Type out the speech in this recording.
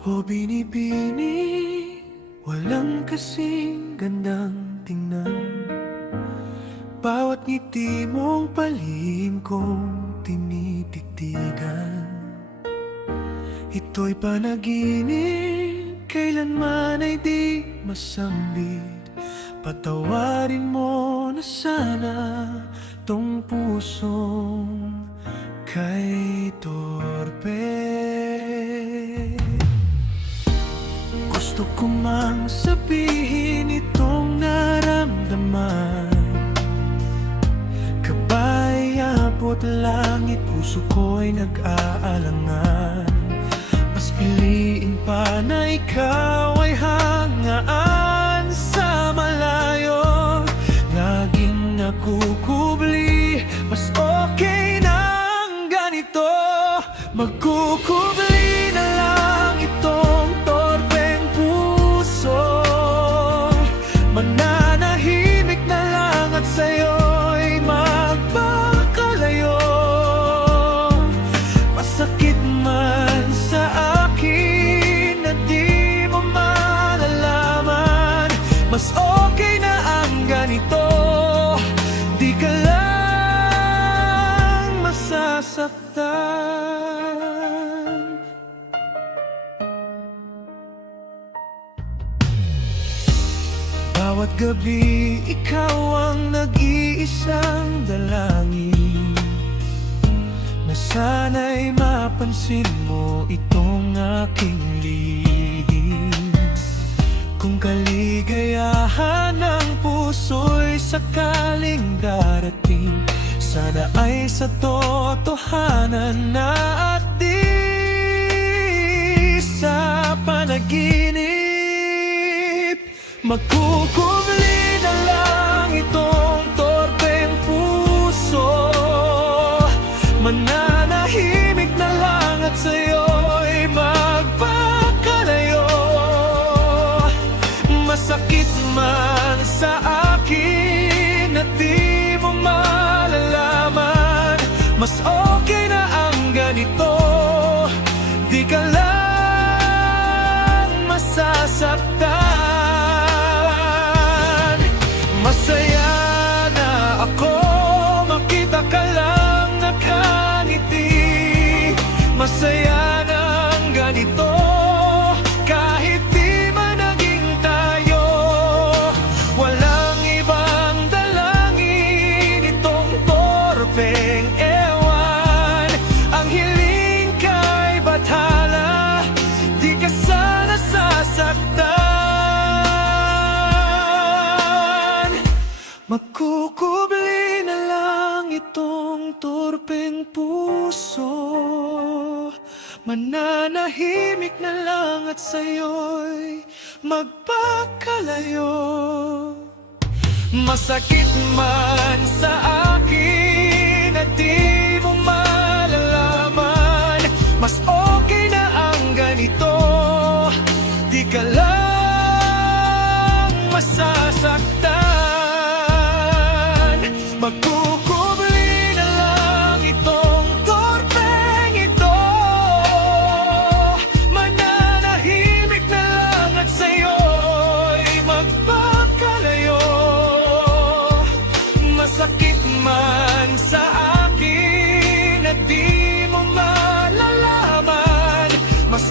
O binibini, walang kasing gandang tingnan. Bawat ngiti mong palihim kong tinititigan. Ito'y panaginip, kailanman ay di masambit. Patawarin mo na sana tong pusong kay torpe. Gusto ko mang sabihin itong naramdaman. Kabay abot langit, puso ko'y nag-aalangan. Mas piliin pa na ikaw ay hangaan sa malayo. Laging nakukubli, mas okay nang ganito. Magkukubli na lang itong torpeng puso. Mananahimik na lang at sa'yo'y magpakalayo. Masakit man sa akin na di mo malalaman, mas okay na ang ganito. Di ka lang masasaktan. Bawat gabi, ikaw ang nag-iisang dalangin, na sana'y mapansin mo itong aking lihim. Kung kaligayahan ng puso'y sakaling darating, sana ay sa totohanan na at di sa panaginip. Magkukubli na lang itong torpeng puso. Mananahimik na lang at sa'yo'y magpakalayo. Masakit man sa akin at di mo malalaman, mas okay na ang ganito. Di ka lang masasaktan. Masaya na ako makita ka lang nakangiti. Masaya ng ganito kahit di man naging tayo. Walang ibang dalangin itong torpeng ewan. Ang hiling kay bathala, di ka sana sasaktan. Magkukubli na lang itong torpeng puso. Mananahimik na lang at sa'yo'y magpakalayo. Masakit man sa akin at di mo malalaman, mas okay na ang ganito. Di ka lang masasaktan. Magkukubli na lang itong torpeng ito. Mananahimik na lang at sa'yo'y magpakalayo. Masakit man sa akin at di mo malalaman, mas